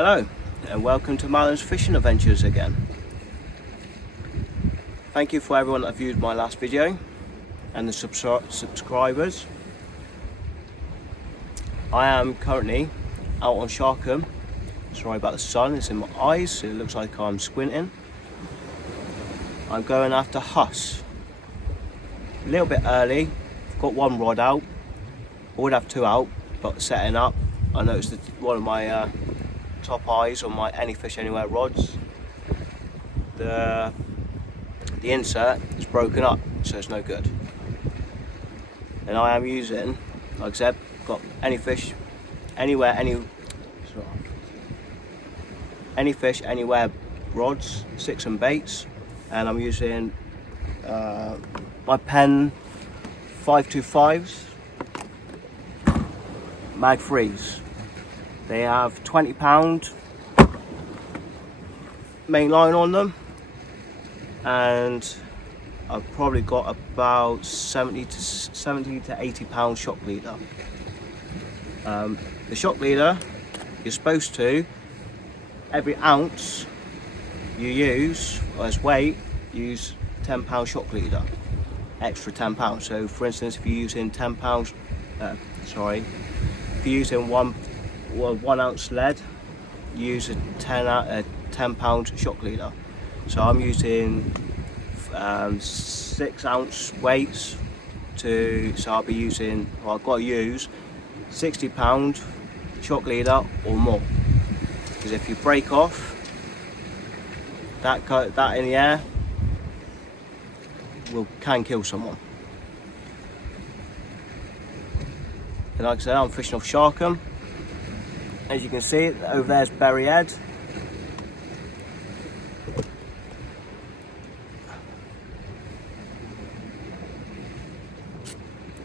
Hello and welcome to Marlin's Fishing Adventures again. Thank you for everyone that viewed my last video and the subscribers. I am currently out on Sharkham. Sorry about the sun, it's in my eyes, so it looks like I'm squinting. I'm going after Huss. A little bit early, I've got one rod out. I would have two out, but setting up, I noticed that one of my top eyes on my Any Fish Anywhere rods, the insert is broken up, so it's no good. And I am using, like I said, got Any Fish Anywhere rods, 6 baits, and I'm using my Pen 525s mag 3s. They have 20-pound main line on them, and I've probably got about 70 to 80 pound shock leader. The shock leader, you're supposed to, every ounce you use as weight, use 10-pound shock leader, extra 10 pounds. So for instance, if you're using 10 pounds, if you're using 1 ounce lead, use a 10-pound shock leader. So I'm using 6 ounce weights so I'll be using, well, I've got to use 60-pound shock leader or more, because if you break off that in the air, can kill someone. And like I said, I'm fishing off Sharkham. As you can see, over there's Berry Head.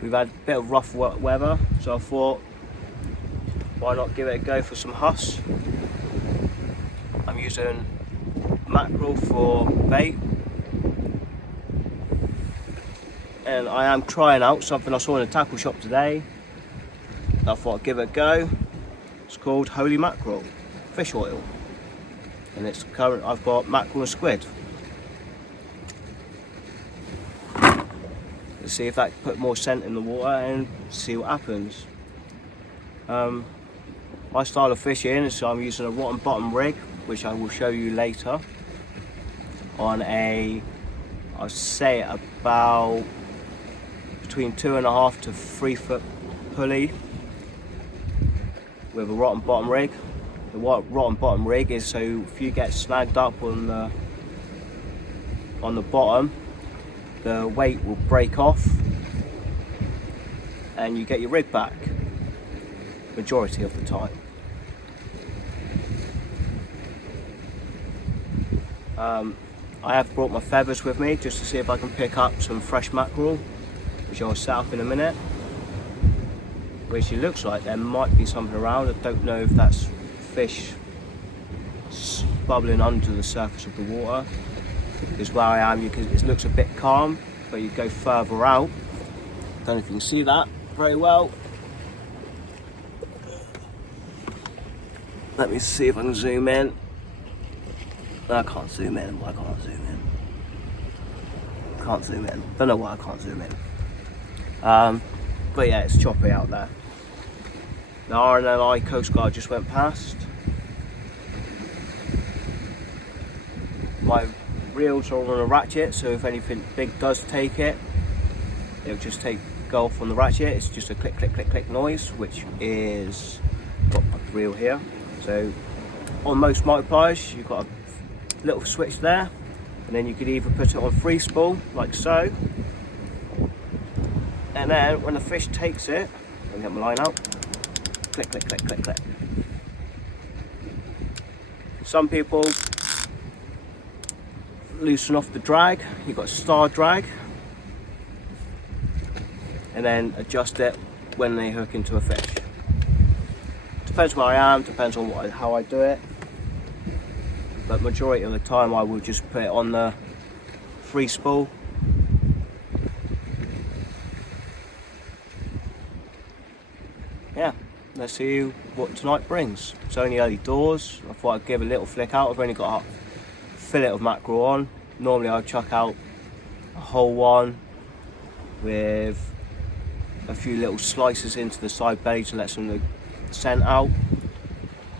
We've had a bit of rough weather, so I thought, why not give it a go for some Huss. I'm using mackerel for bait, and I am trying out something I saw in a tackle shop today. I thought I'd give it a go. It's called Holy Mackerel fish oil, and it's current. I've got mackerel and squid. Let's see if that can put more scent in the water and see what happens. My style of fishing is, so I'm using a rotten bottom rig, which I will show you later, on I'd say about between 2.5 to 3 foot pulley with a rotten bottom rig. The rotten bottom rig is so if you get snagged up on the bottom, the weight will break off and you get your rig back majority of the time. I have brought my feathers with me just to see if I can pick up some fresh mackerel, which I'll set up in a minute. Which it looks like there might be something around. I don't know if that's fish bubbling under the surface of the water, because where I am, it looks a bit calm, but you go further out. Don't know if you can see that very well. Let me see if I can zoom in. I can't zoom in. Why can't I zoom in? Can't zoom in. Don't know why I can't zoom in. But yeah, it's choppy out there. The RNLI Coast Guard just went past. My reels are on a ratchet, so if anything big does take it, it'll just go off on the ratchet. It's just a click, click, click, click noise, which is got my reel here. So on most multipliers, you've got a little switch there, and then you could either put it on free spool, like so, and then when the fish takes it, let me get my line out, click, click, click, click, click. Some people loosen off the drag. You've got star drag, and then adjust it when they hook into a fish. Depends where I am, depends on how I do it, but majority of the time I will just put it on the free spool. Yeah, let's see what tonight brings. It's only early doors. I thought I'd give a little flick out. I've only got a fillet of mackerel on. Normally I'd chuck out a whole one with a few little slices into the side belly to let some of the scent out,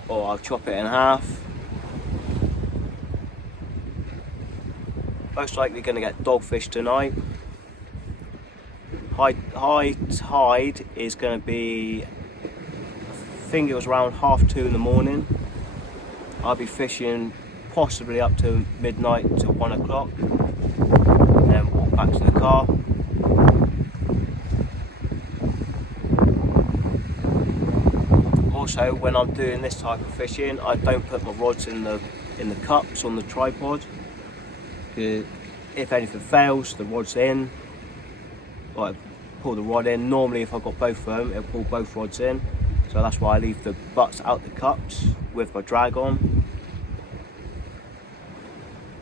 or I'll chop it in half. Most likely going to get dogfish tonight. High tide is going to be, I think it was around 2:30 in the morning. I'll be fishing possibly up to midnight to 1 o'clock, and then walk back to the car. Also, when I'm doing this type of fishing, I don't put my rods in the cups on the tripod. If anything fails, the rod's in. I pull the rod in. Normally, if I've got both of them, it'll pull both rods in. So that's why I leave the butts out the cups with my drag on.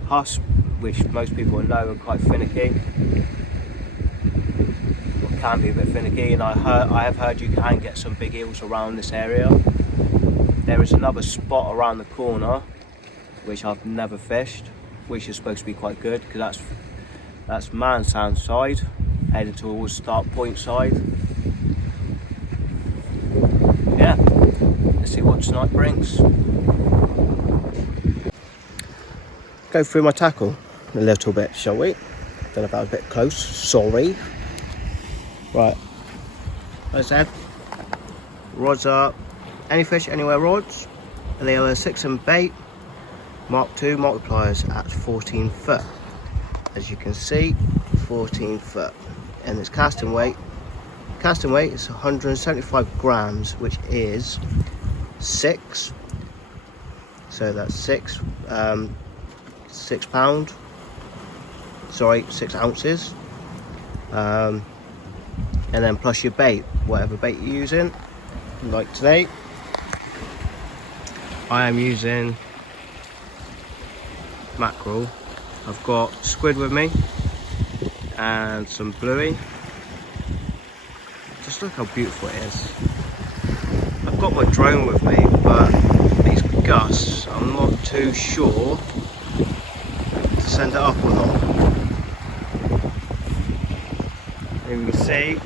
Huss, which most people know are quite finicky, or can be a bit finicky, and I have heard you can get some big eels around this area. There is another spot around the corner which I've never fished, which is supposed to be quite good, because that's Mansand side, heading towards Start Point side. Yeah, let's see what tonight brings. Go through my tackle a little bit, shall we? Don't know if that was a bit close, sorry. Right, as I said, rods are any fish anywhere rods, and they are 6 and bait, Mark II multipliers at 14 foot. As you can see, 14 foot, and its casting weight is 175 grams, which is 6. So that's 6 pound. Sorry, 6 ounces. And then plus your bait, whatever bait you're using. Like today, I am using mackerel. I've got squid with me and some bluey. Just look how beautiful it is. I've got my drone with me, but these gusts, I'm not too sure to send it up or not. Here we can see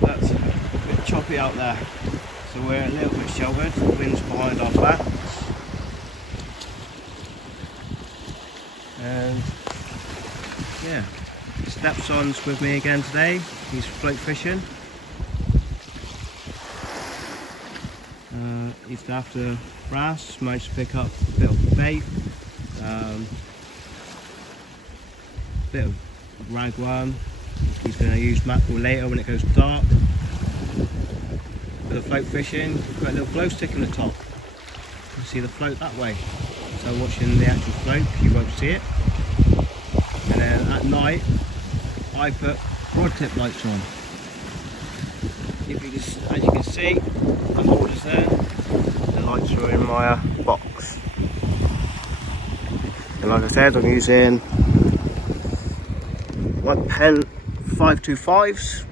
that's a bit choppy out there, so we're a little bit sheltered. The wind's behind our backs, and yeah, Stepson's with me again today. He's float fishing. He's after brass. Managed to pick up a bit of bait, bit of ragworm. He's going to use mackerel later when it goes dark. For the float fishing, we've got a little glow stick in the top. You can see the float that way. So watching the actual float, you won't see it. And then at night, I put rod tip lights on. If you just, as you can see, the holders there. The lights are in my box. And like I said, I'm using my Pen 525s.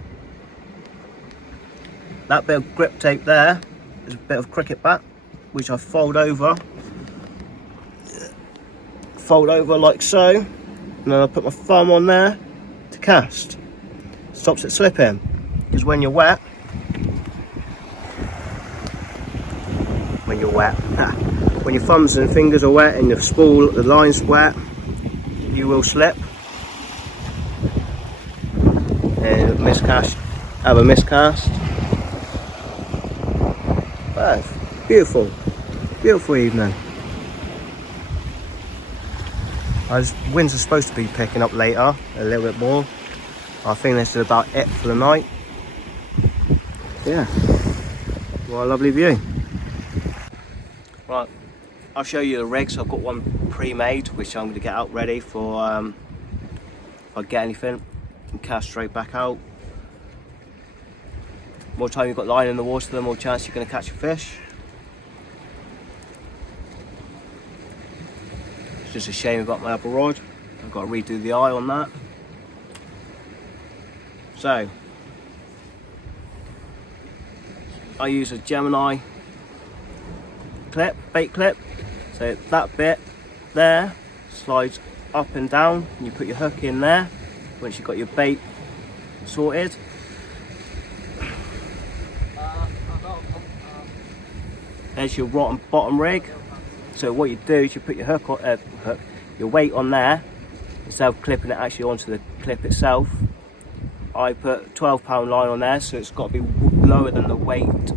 That bit of grip tape there is a bit of cricket bat, which I fold over like so, and then I put my thumb on there to cast. Stops it slipping, because when you're wet, when your thumbs and fingers are wet and your spool, the line's wet, you will slip and have a miscast. But beautiful evening. Winds are supposed to be picking up later, a little bit more. I think this is about it for the night. Yeah, what a lovely view. Right, I'll show you the rigs. I've got one pre-made, which I'm going to get out ready for if I get anything, and cast straight back out. More time you've got line in the water, the more chance you're going to catch a fish. It's just a shame about my upper rod. I've got to redo the eye on that. So, I use a Gemini clip, bait clip. So that bit there slides up and down, and you put your hook in there once you've got your bait sorted. There's your rotten bottom rig. So what you do is you put your your weight on there instead of clipping it actually onto the clip itself. I put 12-pound line on there, so it's got to be lower than the weight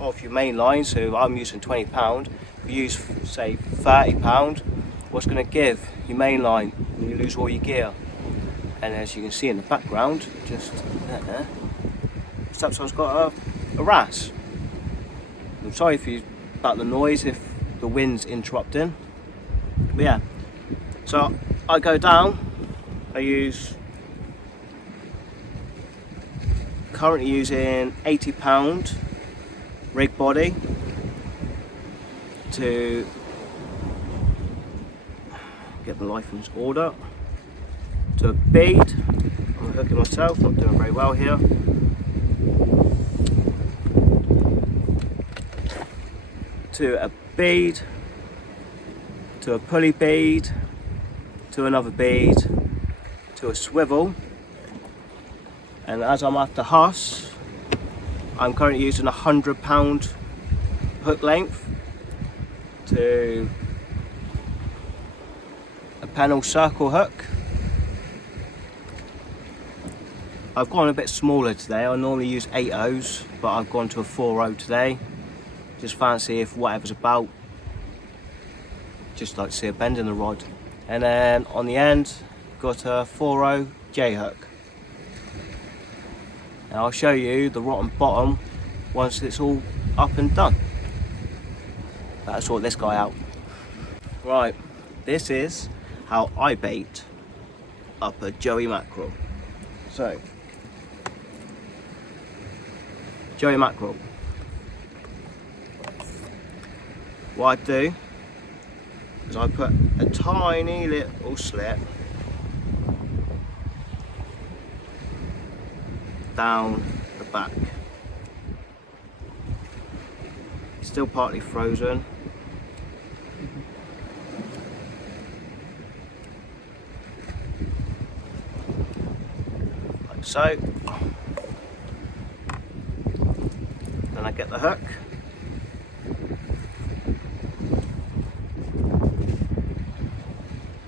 of your main line. So I'm using 20 pound. If you use say 30 pound, what's going to give your main line when you lose all your gear? And as you can see in the background, just there, sometimes got a wrasse. I'm sorry about the noise if the wind's interrupting. But yeah, so I go down. I currently using 80 pound rig body to get the life in order. To a bead, I'm hooking myself, not doing very well here. To a bead, to a pulley bead, to another bead, to a swivel. And as I'm after Huss, I'm currently using a 100-pound hook length to a panel circle hook. I've gone a bit smaller today. I normally use 8/0s, but I've gone to a 4/0 today. Just fancy if whatever's about, just like to see a bend in the rod. And then on the end, got a 4/0 J hook. And I'll show you the rotten bottom once it's all up and done. That'll sort this guy out. Right, this is how I bait up a Joey mackerel. So, Joey mackerel. What I do is I put a tiny little slit down the back. Still partly frozen. Like so. Then I get the hook.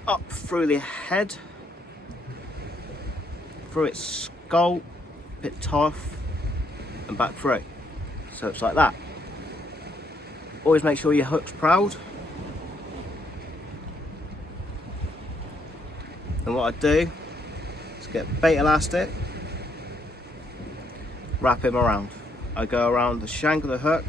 Up through the head, through its skull, a bit tough, and back through. So it's like that. Always make sure your hook's proud. And what I do is get bait elastic, wrap him around. I go around the shank of the hook,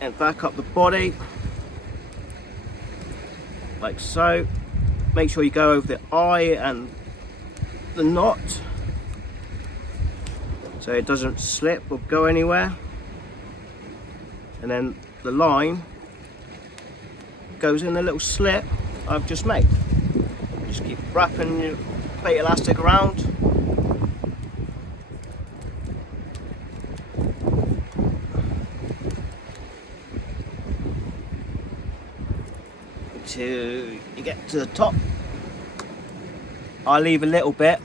and back up the body like so. Make sure you go over the eye and the knot so it doesn't slip or go anywhere, and then the line goes in the little slit I've just made. Just keep wrapping your bait elastic around. Till you get to the top. I leave a little bit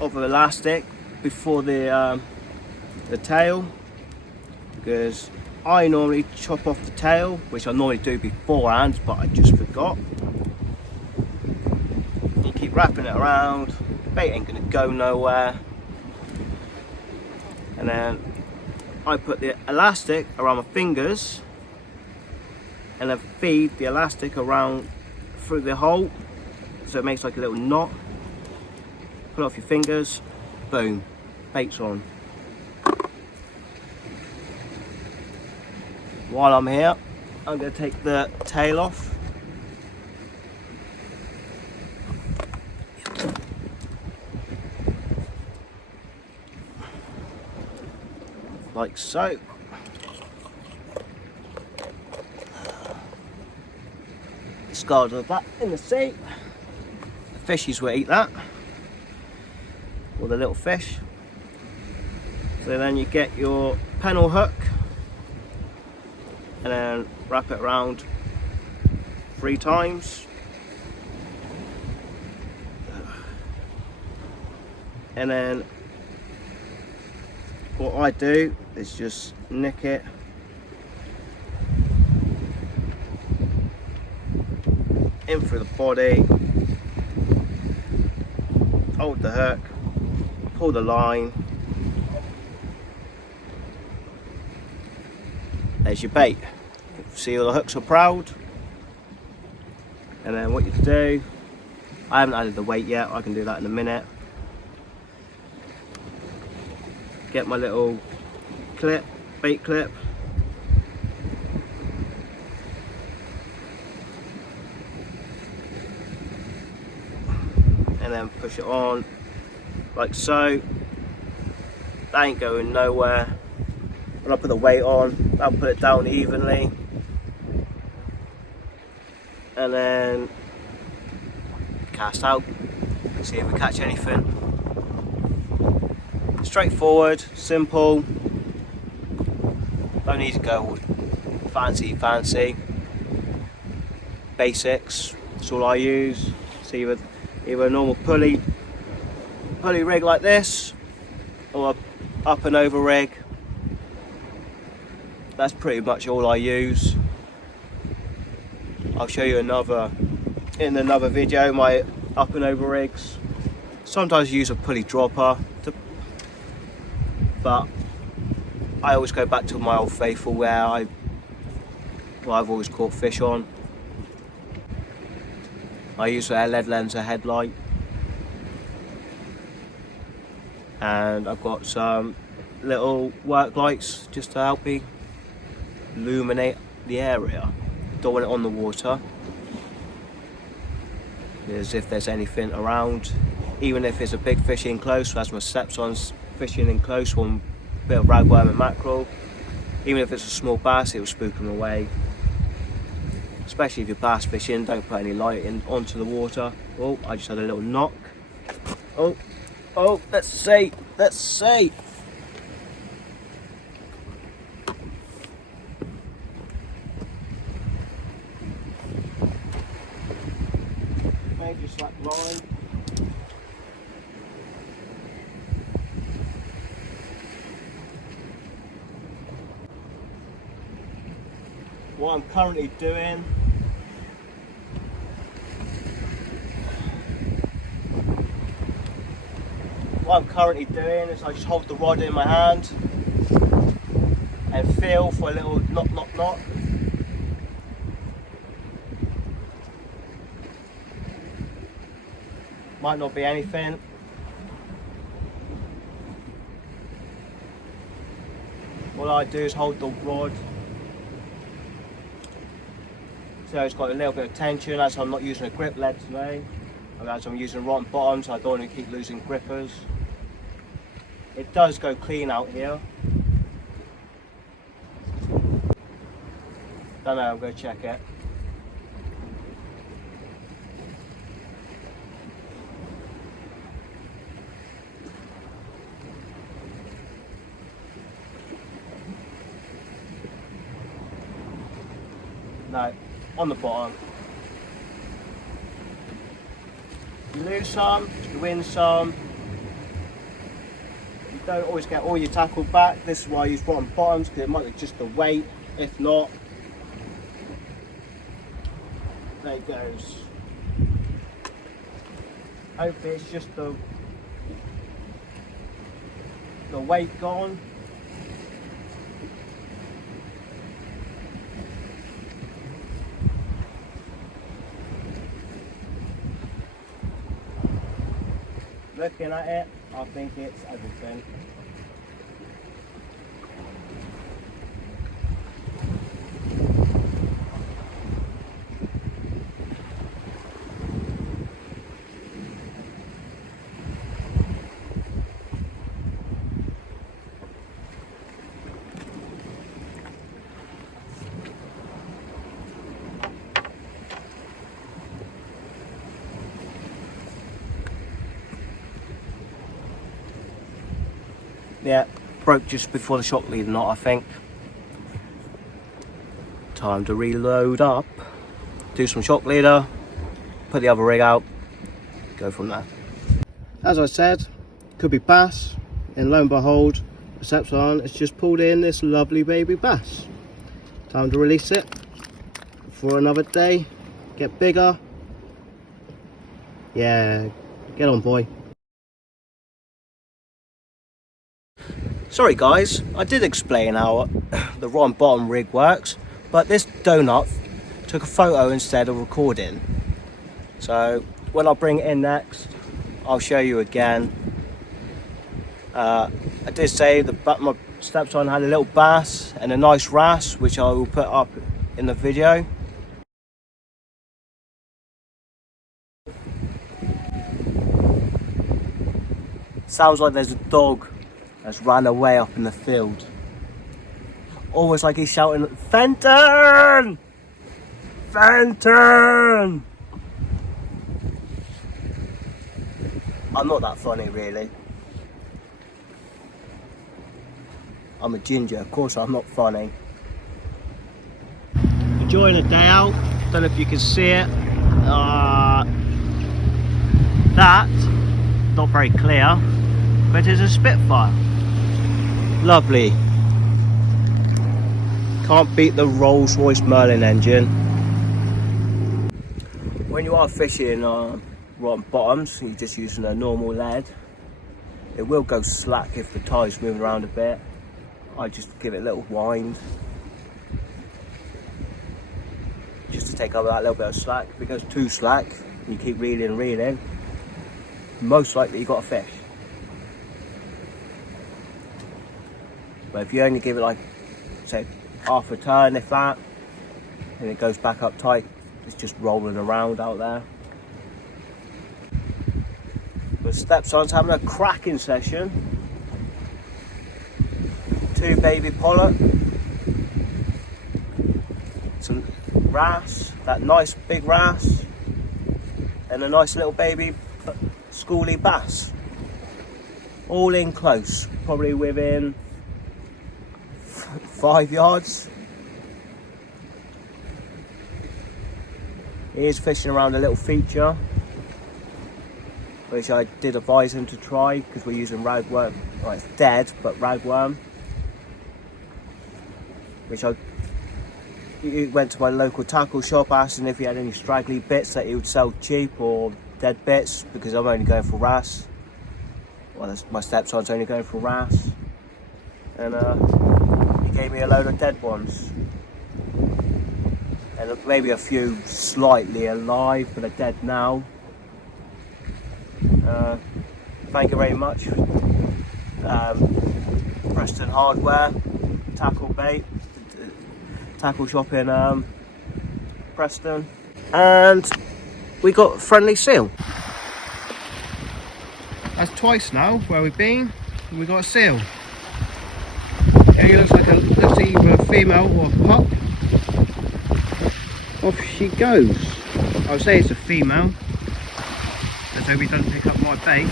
of elastic before the tail, because I normally chop off the tail, which I normally do beforehand, but I just forgot. You keep wrapping it around, bait ain't gonna go nowhere. And then I put the elastic around my fingers and then feed the elastic around through the hole so it makes like a little knot. Pull off your fingers, boom, bait's on. While I'm here, I'm going to take the tail off. Like so. It's discard of that in the sea. The fishies will eat that, or the little fish. So then you get your pennel hook and then wrap it around 3 times. And then what I do is just nick it in through the body, hold the hook, pull the line. There's your bait. See, all the hooks are proud. And then what you do, I haven't added the weight yet, I can do that in a minute. Get my little clip, bait clip. And then push it on like so. That ain't going nowhere. When I put the weight on, I'll put it down evenly. And then cast out, see if we catch anything. Straightforward, simple. Don't need to go fancy. Basics, that's all I use. So either a normal pulley rig like this, or a up and over rig. That's pretty much all I use. I'll show you in another video my up and over rigs. Sometimes I use a pulley dropper, but I always go back to my old faithful where I've always caught fish on. I use a LED lens, a headlight, and I've got some little work lights just to help me illuminate the area. Don't want it on the water, as if there's anything around. Even if it's a big fish in close, as my stepson's fishing in close on a bit of ragworm and mackerel, even if it's a small bass, it will spook them away. Especially if you're bass fishing, don't put any light onto the water. Oh, I just had a little knock. Oh, let's see. Major slack line. What I'm currently doing is I just hold the rod in my hand and feel for a little knock. Might not be anything. All I do is hold the rod so it's got a little bit of tension, as I'm not using a grip lead today, and as I'm using rotten bottoms, I don't want to keep losing grippers. It does go clean out here. Don't know, I'm going to check it. No, on the bottom. You lose some, you win some. You don't always get all your tackle back. This is why I use bottom bottoms, because it might be just the weight. If not, there it goes. Hopefully it's just the weight gone. Looking at it, I think it's everything. Yeah, broke just before the shock leader knot, I think. Time to reload up, do some shock leader, put the other rig out, go from there. As I said, could be bass, and lo and behold, the steps on, it's just pulled in this lovely baby bass. Time to release it for another day, get bigger. Yeah, get on, boy. Sorry guys, I did explain how the rod and bottom rig works, but this donut took a photo instead of recording. So when I bring it in next, I'll show you again. I did say that my steps on had a little bass and a nice wrasse, which I will put up in the video. Sounds like there's a dog that's ran away up in the field. Almost like he's shouting, Fenton! Fenton! I'm not that funny really. I'm a ginger, of course I'm not funny. Enjoying the day out, don't know if you can see it. That, not very clear, but it's a Spitfire. Lovely. Can't beat the Rolls-Royce Merlin engine. When you are fishing rod bottoms, you're just using a normal lead, it will go slack if the tide's moving around a bit. I just give it a little wind, just to take over that little bit of slack. If it goes too slack, you keep reeling and reeling, most likely you've got a fish. But if you only give it like, say, half a turn, if that, and it goes back up tight, it's just rolling around out there. But Stepson's having a cracking session. 2 baby pollock, some wrasse, that nice big wrasse, and a nice little baby schoolie bass. All in close, probably within 5 yards. He is fishing around a little feature, which I did advise him to try because we're using ragworm. Well, it's dead, but ragworm. Which he went to my local tackle shop asking if he had any straggly bits that he would sell cheap or dead bits, because I'm only going for wrasse. Well, my stepson's only going for wrasse. And he gave me a load of dead ones. And maybe a few slightly alive, but are dead now. Thank you very much. Preston Hardware, tackle bait, tackle shop in Preston. And we got friendly seal. That's twice now where we've been, and we got a seal. It looks like looks either a female or a pup. Off she goes. I would say it's a female. Let's hope he doesn't pick up my bait.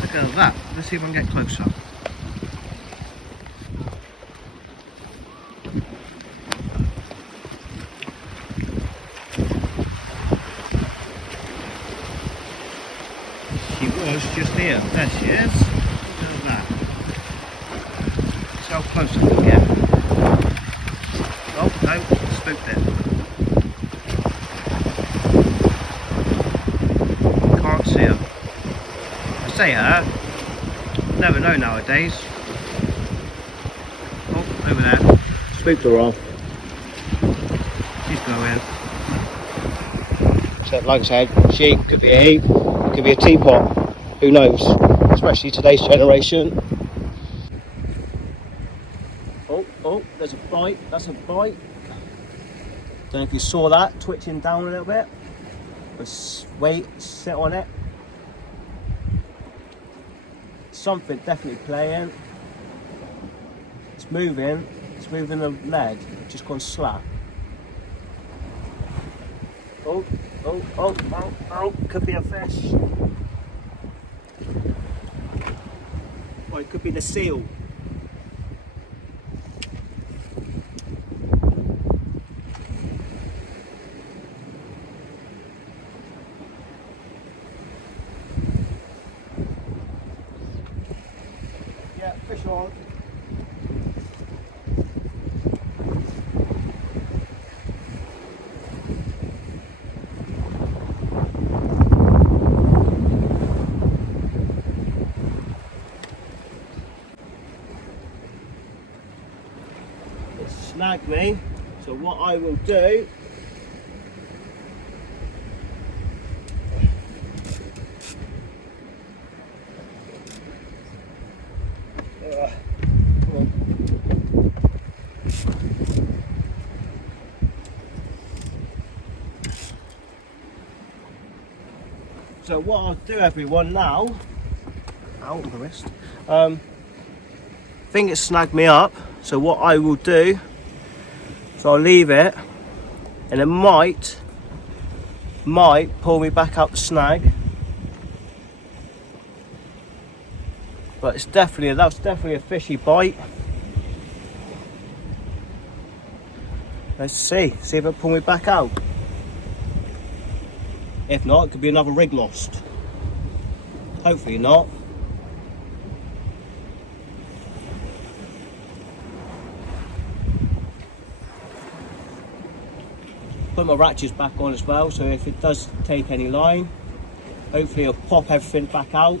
Look at that. Let's see if I can get closer. She was just here. There she is. Look at that. See how close I can get. Oh no, spooked it. Can't see her. I say her, never know nowadays. Oh, over there. Spooked her off. She's going. So, like I said, she could be a heap, could be a teapot. Who knows? Especially today's generation. Oh, there's a bite. That's a bite. Don't know if you saw that, twitching down a little bit. Just wait, sit on it. Something definitely playing. It's moving the lead, just gone slack. Oh, could be a fish. Or it could be the seal. Yeah, fish on. Snagged me, so what I will do so what I'll do, everyone, now, out of the wrist, I think it snagged me up, so what I will do, so I'll leave it, and it might pull me back out the snag, but that's definitely a fishy bite. Let's see if it'll pull me back out. If not, it could be another rig lost. Hopefully not. Put my ratchets back on as well, so if it does take any line, hopefully it'll pop everything back out.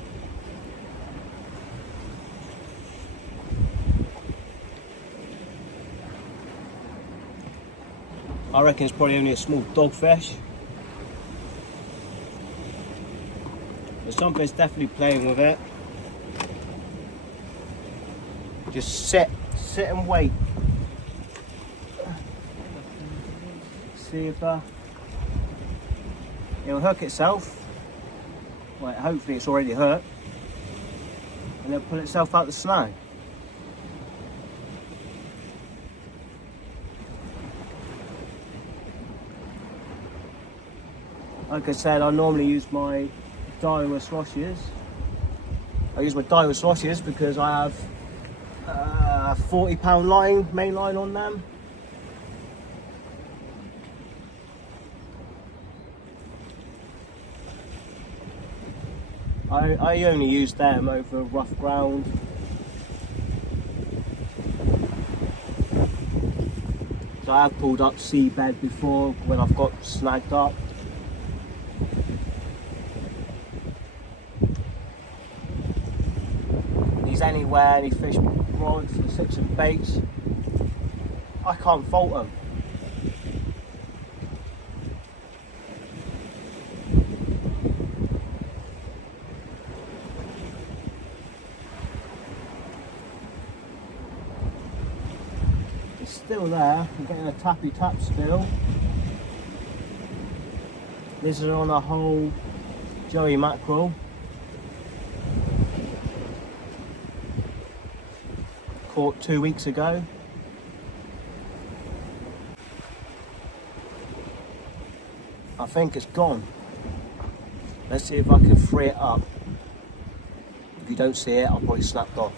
I reckon it's probably only a small dogfish. But something's definitely playing with it. Just sit and wait. See if it'll hook itself. Well, hopefully it's already hooked, and it'll pull itself out the snag. Like I said, I normally use my Daiwa swashes. I use my Daiwa swashes because I have a £40 line, main line on them. I only use them over rough ground. So I have pulled up seabed before when I've got snagged up. These anywhere, any fish rods, the 6 and baits, I can't fault them. Still there, I'm getting a tappy tap still. This is on a whole Joey mackerel. Caught 2 weeks ago. I think it's gone. Let's see if I can free it up. If you don't see it, I'll probably snapped off.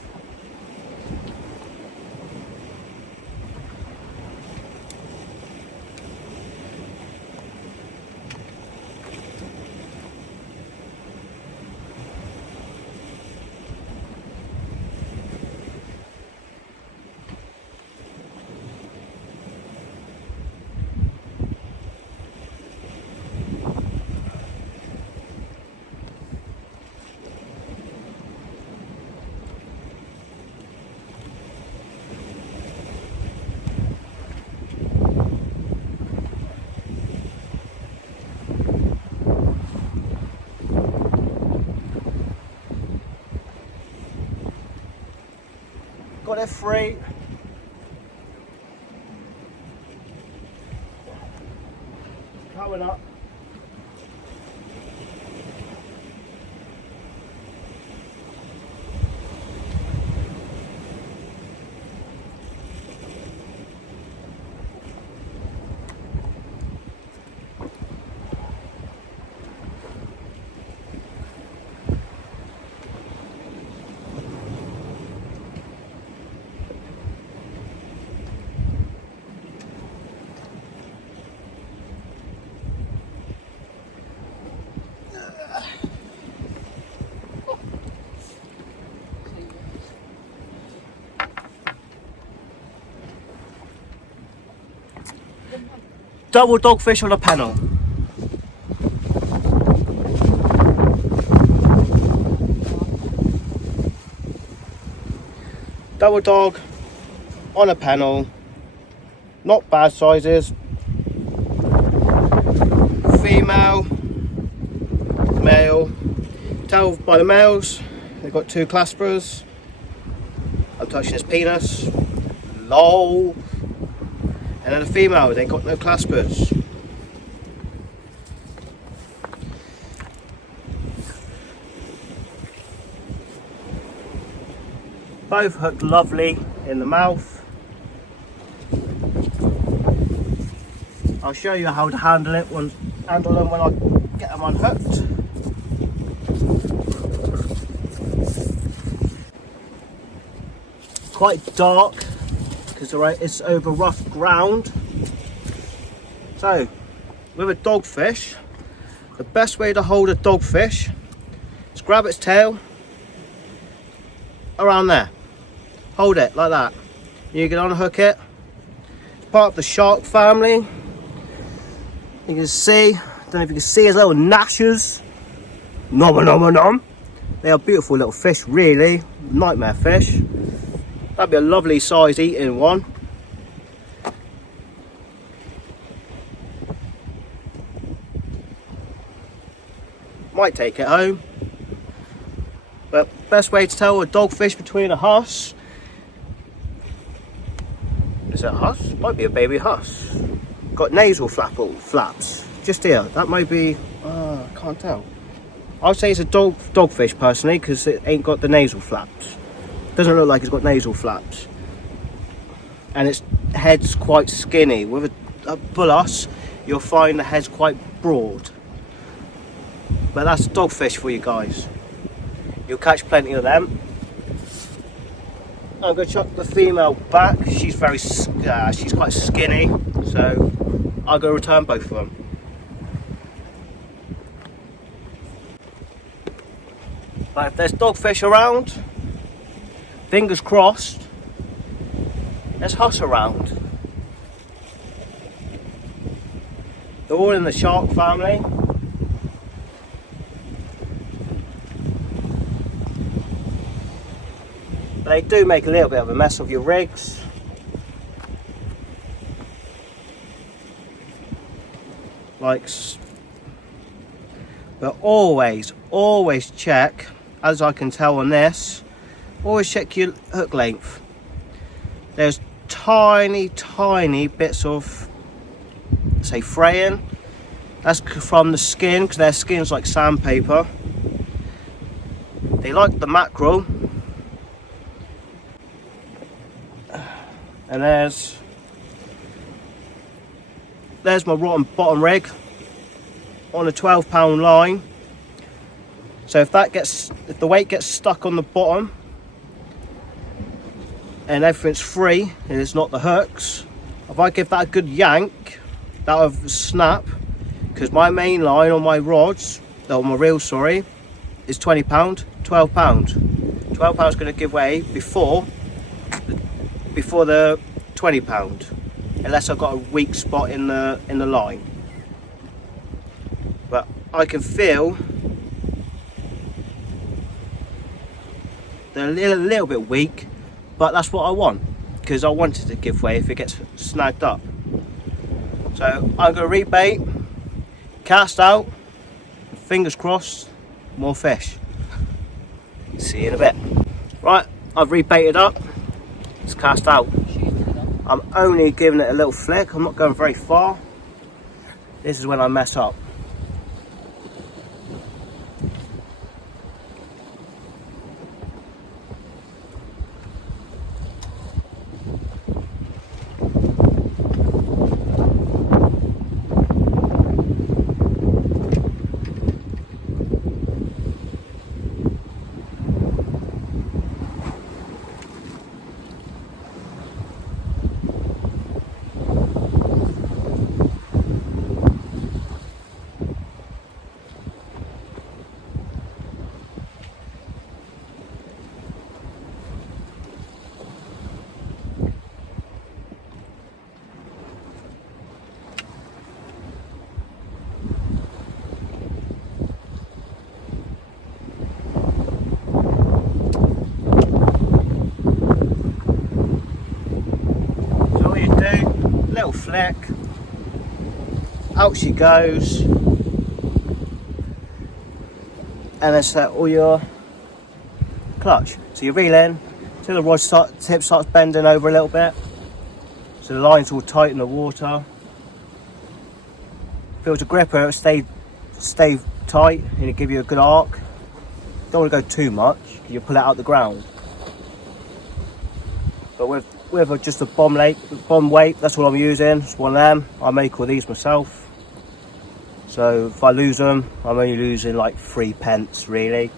Got it free. Coming up. Double dogfish on a pennel. Double dog on a pennel. Not bad sizes. Female, male. Tell by the males, they've got 2 claspers. I'm touching his penis. Lol. And then the female, they got no claspers. Both hooked lovely in the mouth. I'll show you how to handle them when I get them unhooked. Quite dark because it's over rough ground. So with a dogfish, the best way to hold a dogfish is grab its tail around there, hold it like that, you can unhook it. It's part of the shark family. You can see, I don't know if you can see his little gnashers. Nom nom nom. They are beautiful little fish, really. Nightmare fish. That'd be a lovely sized eating one. Might take it home. But best way to tell a dogfish between a Huss. Is it a Huss? Might be a baby Huss. Got nasal flaps just here. That might be, I can't tell. I'd say it's a dogfish personally because it ain't got the nasal flaps. Doesn't look like it's got nasal flaps. And its head's quite skinny. With a bull Huss, you'll find the head's quite broad. But that's a dogfish for you guys. You'll catch plenty of them. I'm going to chuck the female back. She's she's quite skinny, so I'll go return both of them. But if there's dogfish around, fingers crossed, there's Huss around. They're all in the shark family. But they do make a little bit of a mess of your rigs. But always check, as I can tell on this, always check your hook length. There's tiny bits of, say, fraying. That's from the skin, because their skin's like sandpaper. They like the mackerel. And there's my rotten bottom rig on a 12-pound line. So if the weight gets stuck on the bottom and everything's free and it's not the hooks, if I give that a good yank, that'll snap, because my main line on my rods, on my reel, sorry, is 20 pound, 12 pound. 12 pound is going to give way before the 20 pound, unless I've got a weak spot in the line. But I can feel they're a little bit weak, but that's what I want, because I want it to give way if it gets snagged up. So I'm going to rebait, cast out, fingers crossed, more fish. See you in a bit. Right, I've rebaited up, it's cast out. I'm only giving it a little flick, I'm not going very far. This is when I mess up. little flick, out she goes, and then set all your clutch. So you reel in till the rod tip starts bending over a little bit, so the line's all tight in the water. Feel the gripper, it'll stay tight and it'll give you a good arc. Don't want to go too much, you pull it out the ground. But with just a bomb weight, that's what I'm using. It's one of them. I make all these myself. So if I lose them, I'm only losing like 3p really.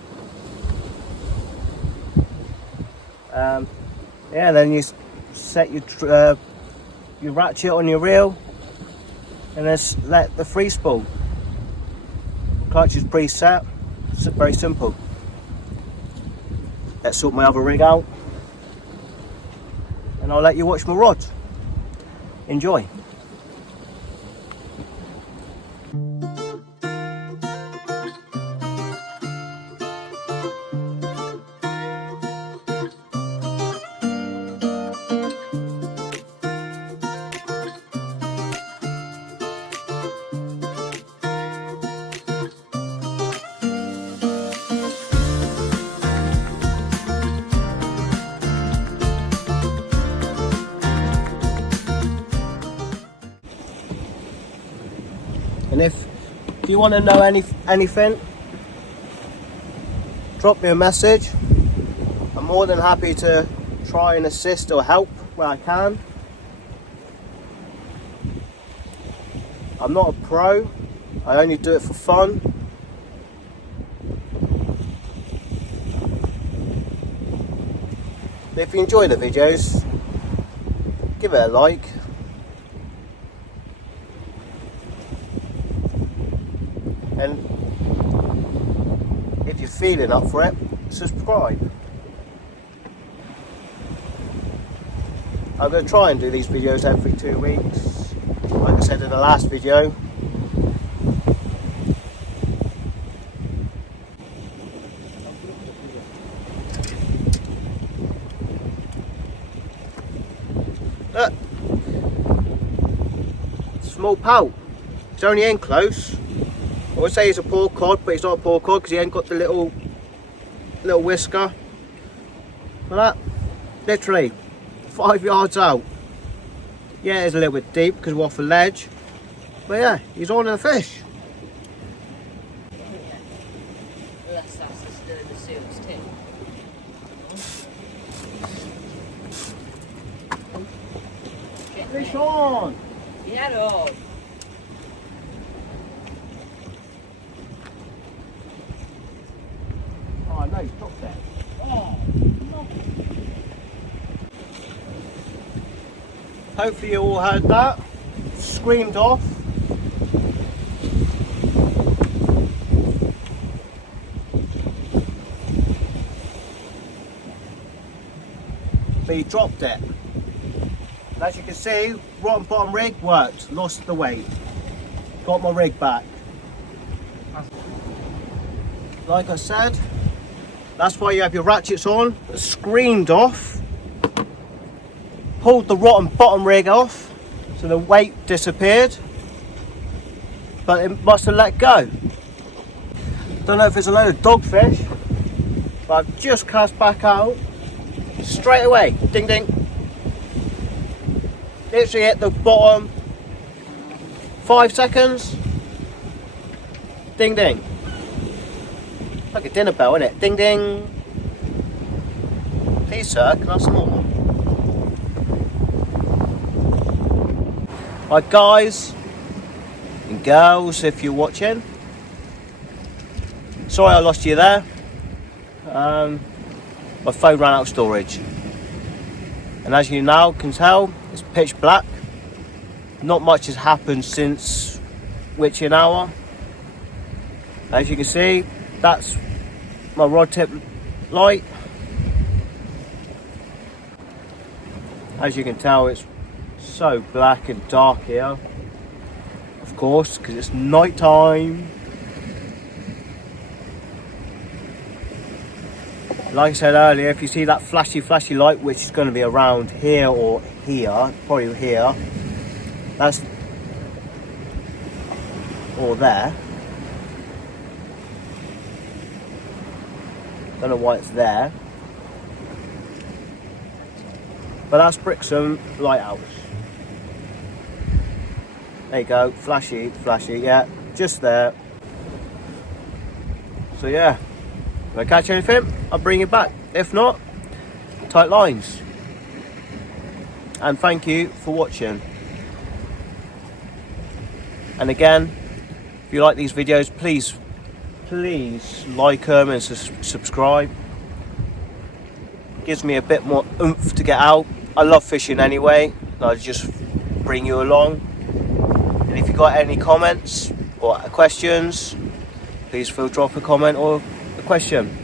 Yeah, then you set your ratchet on your reel and then let the free spool. Clutch is preset. It's very simple. Let's sort my other rig out and I'll let you watch my rods. Enjoy. And if you want to know anything, drop me a message. I'm more than happy to try and assist or help where I can. I'm not a pro, I only do it for fun. If you enjoy the videos, give it a like. And if you're feeling up for it, subscribe. I'm going to try and do these videos every 2 weeks, like I said in the last video. Look, small pout. It's only in close. I would say he's a poor cod, but he's not a poor cod because he ain't got the little whisker. Look at that, literally 5 yards out. Yeah, it's a little bit deep because we're off a ledge, but yeah, he's on a fish. Unless that's just doing the suits too. Fish on! Get on! Oh no, he's dropped there. Oh, no. Hopefully you all heard that. Screamed off. But he dropped it. And as you can see, rotten bottom rig worked. Lost the weight. Got my rig back. Like I said, that's why you have your ratchets on. Screamed off. Pulled the rotten bottom rig off, so the weight disappeared. But it must have let go. Don't know if it's a load of dogfish, but I've just cast back out. Straight away, ding ding. Literally hit the bottom. 5 seconds. Ding ding. Like a dinner bell, isn't it? Ding ding. Please sir, can I have some more? Right guys and girls, if you're watching. Sorry I lost you there. My phone ran out of storage. And as you now can tell, it's pitch black. Not much has happened since witching hour. As you can see, that's my rod tip light. As you can tell, it's so black and dark here. Of course, because it's night time. Like I said earlier, if you see that flashy light, which is going to be around here or here, probably here, That's all there. Don't know why it's there. But that's Brixham Lighthouse. There you go, flashy, yeah, just there. So yeah, if I catch anything, I'll bring it back. If not, tight lines. And thank you for watching. And again, if you like these videos, please like them and subscribe. Gives me a bit more oomph to get out. I love fishing anyway. I just bring you along. And if you got any comments or questions, please feel drop a comment or a question.